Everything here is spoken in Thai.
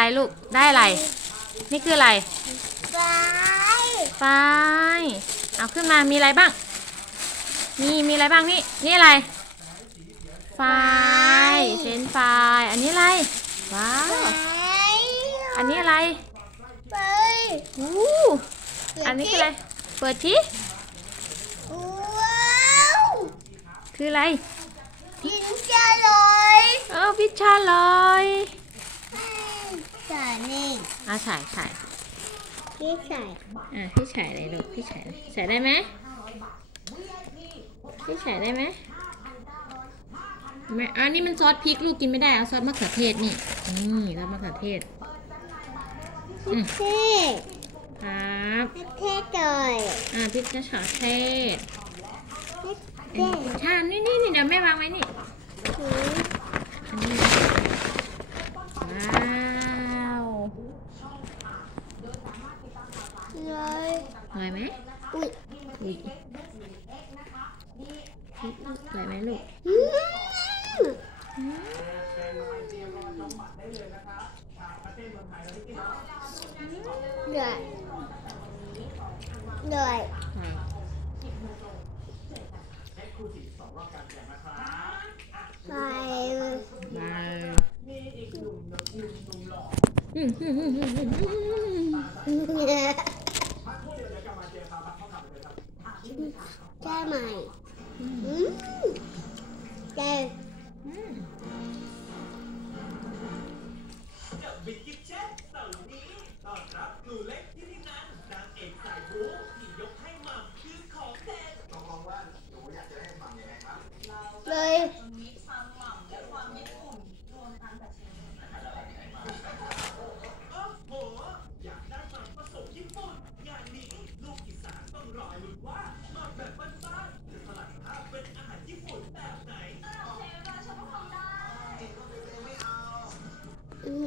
อะไรลูก ได้อะไร นี่คืออะไรไปไฟเอาขึ้นมา มีอะไรบ้าง มีมีอะไรบ้างนี่ นี่อะไร ไฟเชนไฟ อันนี้อะไร ว้าว อันนี้อะไรไปอู้อันนี้คืออะไร เปิดทีว้าว คืออะไรกินจะลอย เออพิชชาลอยใส่ นี่อะใส่ใส่พี่ใส่อะพี่ใส่เลยลูกพี่ใส่เลยใส่ได้ไหมพี่ใส่ได้ไหมไม่อันนี้มันซอสพริกลูกกินไม่ได้เอาซอสมะเขือเทศนี่นี่ซอสมะเขือเทศอืมเท่ครับเท่จ่อยอ่าพริกจะฉาเทศเท่ชานี่นี่นี่เดี๋ยวแม่วางไว้นี่ หือ อันนี้ว้าว เลย อร่อย ไหมอุ้ยอุ้ยอร่อยไหมลูกอืมเลยเลยอ่าไปว้าวอืมอืมอืมอืมอืม อืมใช่ไหมอืมใช่อืมบิกิ